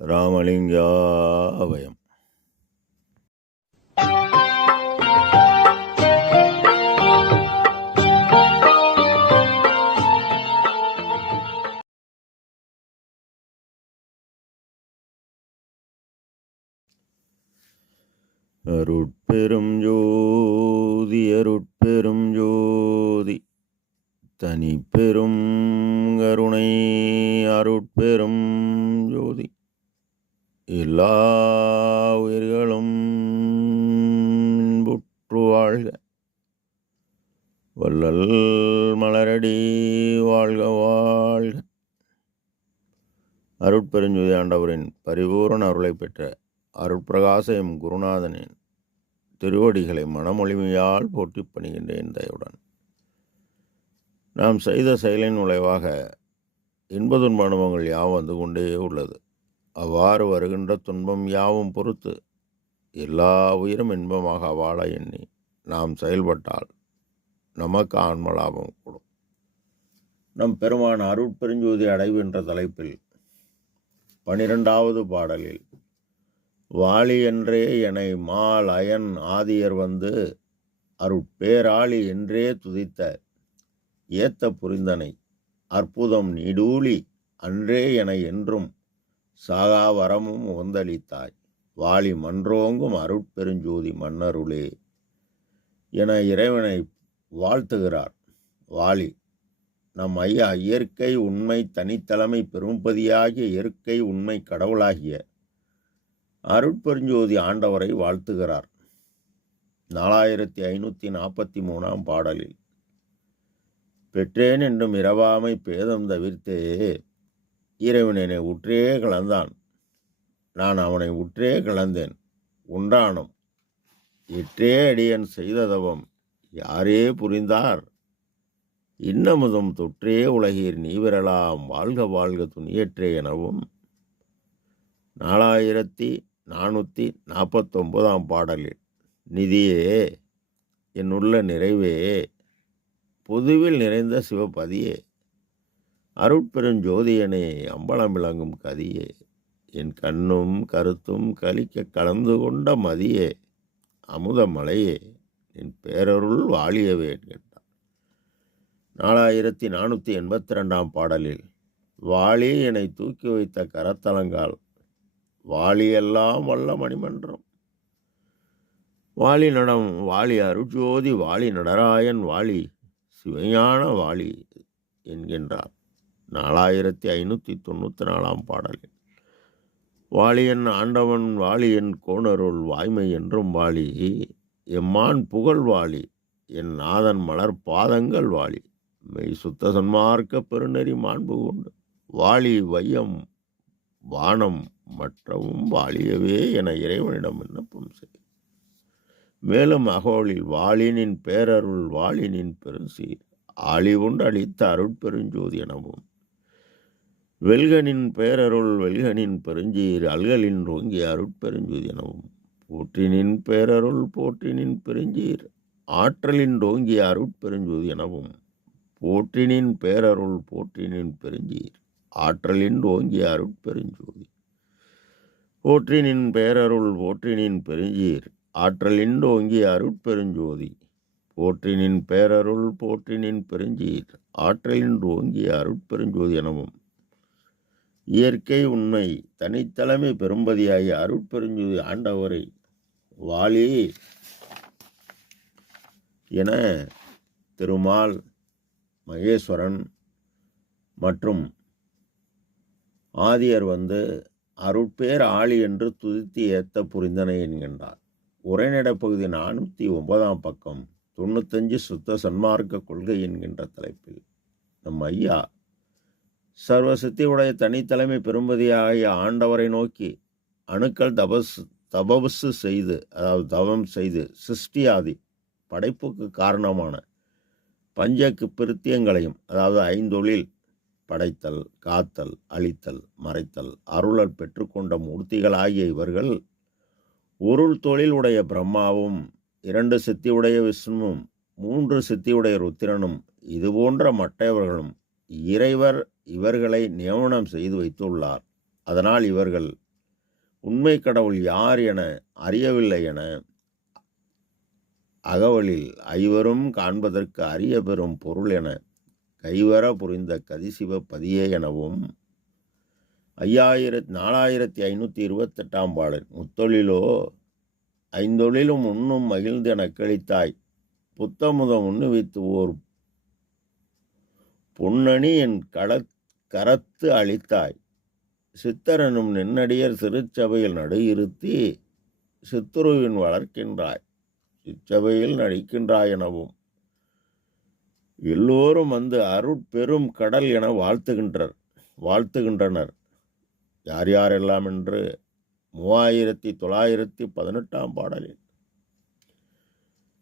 ராமலிங்காபயம். அருட்பெரும் ஜோதி அருட்பெரும் ஜோதி தனிப்பெரும் கருணை அருட்பெரும் ஜோதி எல்லா உயிர்களும் இன்புற்று வாழ்க. வள்ளல் மலரடி வாழ்க வாழ்க. அருட்பெருஞ்சோதி ஆண்டவரின் பரிபூரண அருளை பெற்ற அருட்பிரகாசம் குருநாதனின் திருவடிகளை மனமொழிமையால் போற்றி பணிகின்றேன் தயவுடன். நாம் செய்த செயலின் விளைவாக இன்ப துன்ப அனுபவங்கள் யாவும் வந்து கொண்டே உள்ளது. அவ்வாறு வருகின்ற துன்பம் யாவும் பொறுத்து எல்லா உயிரும் இன்பமாக வாழ எண்ணி நாம் செயல்பட்டால் நமக்கு ஆன்ம லாபம் கூடும். நம் பெருமான் அருட்பெருஞ்சோதி அடைவு என்ற தலைப்பில் 12வது பாடலில் வாளி என்றே எனை மால் அயன் ஆதியர் வந்து அருட்பேராளி என்றே துதித்த ஏத்த புரிந்தனை அற்புதம் நீடூழி அன்றே என என்றும் சாகா வரமும் ஒந்தளித்தாய் வாளி மன்றோங்கும் அருட்பெருஞ்சோதி மன்னருளே என இறைவனை வாழ்த்துகிறார். வாளி நம் ஐயா இயற்கை உண்மை தனித்தலைமை பெரும்பதியாகிய இயற்கை உண்மை கடவுளாகிய அருட்பெருஞ்சோதி ஆண்டவரை வாழ்த்துகிறார். 4543 பாடலில் பெற்றேன் என்றும் இரவாமை பேதம் தவிர்த்தே இறைவனை உற்றே கலந்தான், நான் அவனை உற்றே கலந்தேன் உண்டானும் எற்றே அடியன் செய்ததவம் யாரே புரிந்தார் இன்னமுதும் தொற்றே உலகீர் நீவிரலாம் வாழ்க வாழ்க துணியற்றே எனவும் 4449 பாடலில் நிதியே என்னுள்ள நிறைவே பொதுவில் நிறைந்த சிவபதியே அருட்பெருஞ்சோதியனே அம்பலம் விளங்கும் கதியே என் கண்ணும் கருத்தும் கலிக்க கலந்து கொண்ட மதியே அமுத மலையே என் பேரருள் வாழியவே என்கின்றார். 4482 பாடலில் வாளி என்னை தூக்கி வைத்த கரத்தலங்கால் வாளியெல்லாம் வல்ல மணிமன்றம் வாளி நடம் வாளி அருட்ஜோதி வாளி நடராயன் வாளி சிவஞான வாளி என்கின்றார். 4594 பாடலில் வாளியன் ஆண்டவன் வாளியன் கோணருள் வாய்மை என்றும் வாளி எம்மான் புகழ் வாளி என் நாதன் மலர் பாதங்கள் வாளி மெய் சுத்த சன்மார்க்க பெருநெறி மாண்பு கொண்டு வாளி வையம் வானம் மற்றவும் வாழியவே என இறைவனிடம் விண்ணப்பம் செய். மேலும் அகோலில் வாளினின் பேரருள் வாளினின் பெருசீர் ஆளி உண்டு அளித்த அருட்பெருஞ்சோதி எனவும் வெல்கனின் பேரருள் வெல்கனின் பெருஞ்சீர் அல்களின் ரோங்கிய அருட்பெருஞ்சோதி எனவும் போற்றினின் பேரருள் போற்றினின் பெருஞ்சீர் ஆற்றலின் ரோங்கிய அருட்பெருஞ்சோதி எனவும் போற்றினின் பேரருள் போற்றினின் பெருஞ்சீர் ஆற்றலின் ஓங்கிய அருட்பெருஞ்சோதி போற்றினின் பேரருள் போற்றினின் பெருஞ்சீர் ஆற்றலின் ஓங்கிய அருட்பெருஞ்சோதி போற்றினின் பேரருள் போற்றினின் பெருஞ்சீர் ஆற்றலின் ஓங்கிய அருட்பெருஞ்சோதி எனவும் இயற்கை உண்மை தனித்தலைமை பெரும்பதியாகிய அருட்பெருஞ்சோதி ஆண்டவரை வாளி என திருமால் மகேஸ்வரன் மற்றும் ஆதியர் வந்து அருட்பேர் ஆளி என்று துதித்து ஏத்த புரிந்தனை என்கின்றார். உரைநடைப்பகுதி 409 பக்கம் 95 சுத்த சன்மார்க்க கொள்கை என்கின்ற தலைப்பில் நம் ஐயா சர்வசக்தி உடைய தனித்தலைமை பெரும்பதியாகிய ஆண்டவரை நோக்கி அணுக்கள் தபசு செய்து, அதாவது தவம் செய்து சிருஷ்டியாதி படைப்புக்கு காரணமான பஞ்சக்கு பிரித்தியங்களையும், அதாவது 5 படைத்தல் காத்தல் அழித்தல் மறைத்தல் அருளல் பெற்றுக்கொண்ட மூர்த்திகளாகிய இவர்கள் ஒரு தொழில் உடைய பிரம்மாவும் 2 சித்தியுடைய விஷ்ணுவும் 3 சித்தியுடைய ருத்திரனும் இதுபோன்ற மற்றவர்களும் இறைவர் இவர்களை நியமனம் செய்து வைத்துள்ளார். அதனால் இவர்கள் உண்மை கடவுள் யார் என அறியவில்லை என அகவலில் ஐவரும் காண்பதற்கு அரிய பெறும் பொருள் என கைவர புரிந்த கதிசிவ பதியே எனவும் 4528 பாடல் முத்தொழிலோ ஐந்தொழிலும் உண்ணும் மகிழ்ந்தென கழித்தாய் புத்தமுதம் உண்ணுவித்து ஓர் பொன்னணி என் கரத்து அளித்தாய் சித்தரனும் நின்னடியர் சிறுச்சபையில் நடுஇருத்தி சித்துருவின் வளர்க்கின்றாய் சிற்றபையில் நடிக்கின்றாய் எனவும் எல்லோரும் வந்து அருட்பெரும் கடல் என வாழ்த்துகின்றனர். யார் யாரெல்லாம் என்று 3918 பாடலில்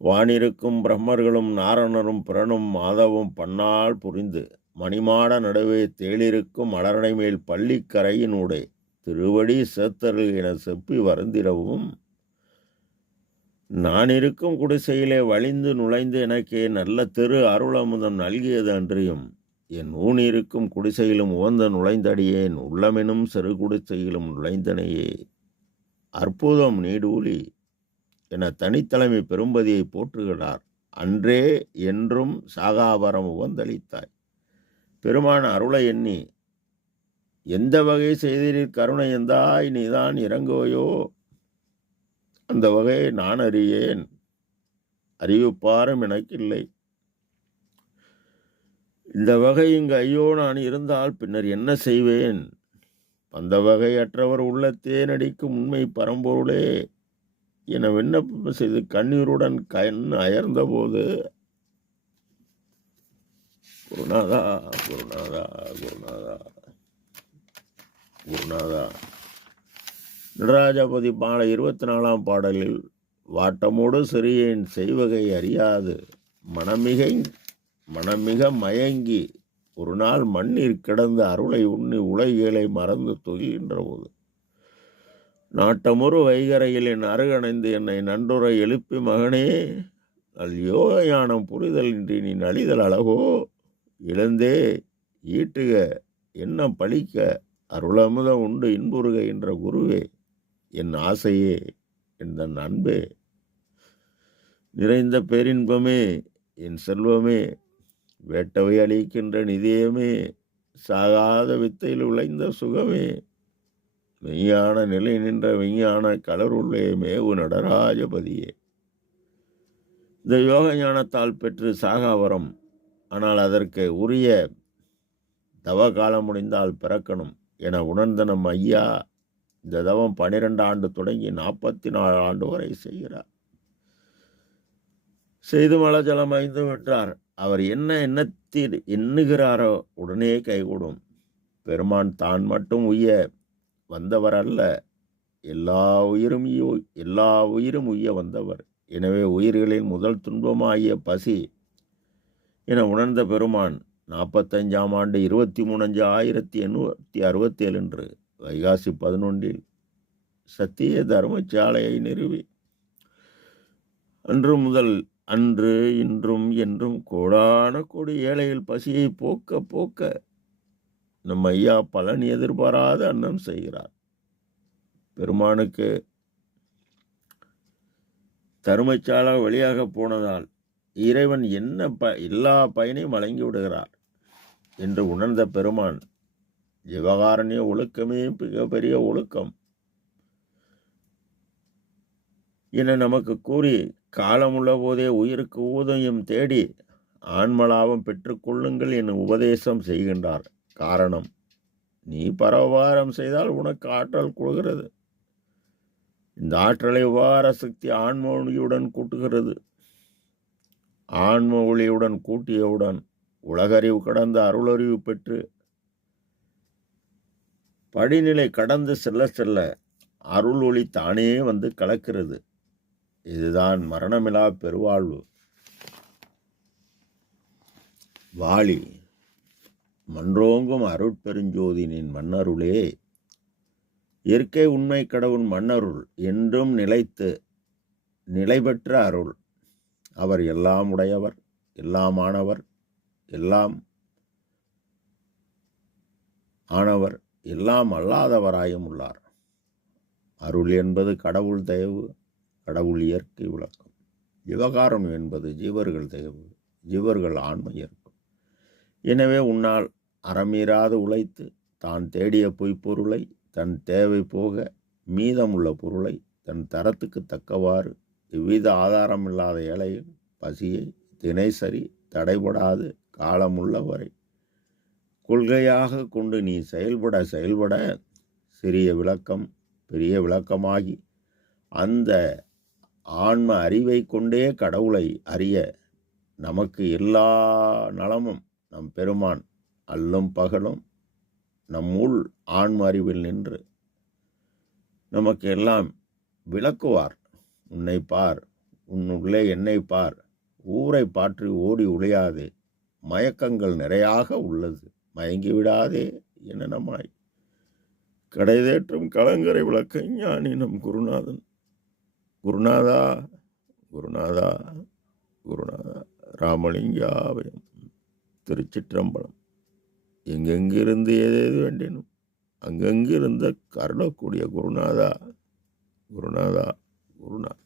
வானிருக்கும் பிரம்மர்களும் நாரணரும் பிறனும் மாதவும் பன்னால் புரிந்து மணிமாட நடுவே தேளிருக்கும் மலரணை மேல் பள்ளிக்கரையினூடே திருவடி சேத்தர்கள் என செப்பி வருந்திடவும் நான் இருக்கும் குடிசையிலே வழிந்து நுழைந்து எனக்கே நல்ல திரு அருளமுதம் நல்கியது அன்றியும் என் ஊனிருக்கும் குடிசையிலும் உவந்த நுழைந்தடியேன் உள்ளமெனும் சிறு குடிசையிலும் நுழைந்தனையே அற்புதம் நீடூலி என தனித்தலைமை பெரும்பதியை போற்றுகிறார். அன்றே என்றும் சாகாவரம் உவந்தளித்தாய் பெருமான அருளை எண்ணி எந்த வகை செய்தீர் கருணை எந்தாய் நீதான் இறங்குவையோ அந்த வகையை நான் அறியேன் அறிவிப்பாரும் எனக்கில்லை. இந்த வகை இங்கு ஐயோ நான் இருந்தால் பின்னர் என்ன செய்வேன்? அந்த வகையற்றவர் உள்ளத்தே நடிக்கும் உண்மை பரம்பொருளே என விண்ணப்பம் செய்து கண்ணீருடன் கண் அயர்ந்த போது குருநாதா குருநாதா குருநாதா குருநாதா நடராஜபதி பாட 24 பாடலில் வாட்டமோடு சிறியேன் செய்வகை அறியாது மனமிக மயங்கி ஒரு நாள் மண்ணில் கிடந்த அருளை உண்ணி உலகியலை மறந்து தொகுகின்ற போது நாட்டமுறு வைகரையில் என் அருகணைந்து என்னை நன்றுரை எழுப்பி மகனே நல் யோக ஞானம் புரிதல் இன்றி நீ நலிதல் அழகோ இழந்தே ஈட்டுக எண்ணம் பழிக்க அருளமுதம் உண்டு இன்புறுக என்ற குருவே என் ஆசையே என் அன்பே நிறைந்த பேரின்பமே என் செல்வமே வேட்டவை அளிக்கின்ற நிதியமே சாகாத வித்தையில் உழைந்த சுகமே மெய்யான நிலை நின்ற மெய்யான கலருள்ளே மேவு நடராஜபதியே. இந்த யோக ஞானத்தால் பெற்று சாகாவரம், ஆனால் அதற்கு உரிய தவ காலம் முடிந்தால் பிறக்கணும் என உணர்ந்த நம் ஐயா இந்த தவம் 12 ஆண்டு தொடங்கி 44 ஆண்டு வரை செய்கிறார். செய்து மலஜலம் 5 வென்றார். அவர் என்ன எண்ணுகிறாரோ உடனே கைகூடும். பெருமான் தான் மட்டும் உய்ய வந்தவர் அல்ல, எல்லா உயிரும் உய்ய வந்தவர். எனவே உயிர்களின் முதல் துன்பமாகிய பசி என உணர்ந்த பெருமான் 45ஆம் ஆண்டு 23/5/1867 அன்று வைகாசி 11 சத்திய தர்மசாலையை நிறுவி அன்று முதல் அன்று இன்றும் என்றும் கோடான கோடி ஏழைகள் பசியை போக்க போக்க நம் ஐயா பலன் எதிர்பாராத அன்னம் செய்கிறார். பெருமானுக்கு தருமச்சாலை வழியாக போனதால் இறைவன் எல்லா பயனையும் வழங்கி விடுகிறார் என்று உணர்ந்த பெருமான் ஜீவகாரண்ய ஒழுக்கமே மிகப்பெரிய ஒழுக்கம் என நமக்கு கூறி காலமுள்ள போதே உயிருக்கு ஊதியம் தேடி ஆன்மலாபம் பெற்றுக்கொள்ளுங்கள் என உபதேசம் செய்கின்றார். காரணம், நீ பரவாரம் செய்தால் உனக்கு ஆற்றல் கொள்கிறது. இந்த ஆற்றலை உபகார சக்தி ஆன்ம ஒளியுடன் கூட்டுகிறது. ஆன்ம ஒளியுடன் கூட்டியவுடன் உலகறிவு கடந்த அருளறிவு பெற்று படிநிலை கடந்து செல்ல செல்ல அருள் ஒளி தானே வந்து கலக்கிறது. இதுதான் மரணமிலா பெருவாழ்வு. வாழி மன்றோங்கும் அருட்பெருஞ்சோதினின் மன்னருளே, இயற்கை உண்மை கடவுள் மன்னருள் என்றும் நிலை பெற்ற அருள். அவர் எல்லாம் உடையவர், எல்லாம் ஆனவர், எல்லாம் அல்லாதவராயும் உள்ளார். அருள் என்பது கடவுள் தயவு, கடவுள் இயற்கை விளக்கம். விவகாரம் என்பது ஜீவர்கள் தயவு, ஜீவர்கள் ஆன்ம இயக்கம். எனவே உன்னால் அறமீறாது உழைத்து தான் தேடிய பொய்ப்பொருளை தன் தேவை போக மீதமுள்ள பொருளை தன் தரத்துக்கு தக்கவாறு எவ்வித ஆதாரமில்லாத ஏழையின் பசியை தினைசரி தடைபடாது காலமுள்ளவரை கொள்கையாக கொண்டு நீ செயல்பட சிறிய விளக்கம் பெரிய விளக்கமாகி அந்த ஆன்ம அறிவை கொண்டே கடவுளை அறிய நமக்கு எல்லா நலமும் நம் பெருமான் அல்லும் பகலும் நம்முள் ஆன்ம அறிவில் நின்று நமக்கு எல்லாம் விளக்குவார். உன்னை பார், உன்னுள்ளே என்னை பார், ஊரை பாற்றி ஓடி உழையாதே, மயக்கங்கள் நிறையாக உள்ளது, மயங்கிவிடாதே எனமாய் கடைதேற்றும் கலங்கரை விளக்க ஞானி நம் குருநாதன். குருநாதா குருநாதா குருநாதா. ராமலிங்காபயம். திருச்சிற்றம்பலம். எங்கெங்கிருந்து ஏதேது வேண்டினும் அங்கங்கிருந்த கருளக்கூடிய குருநாதா குருநாதா குருநாதா.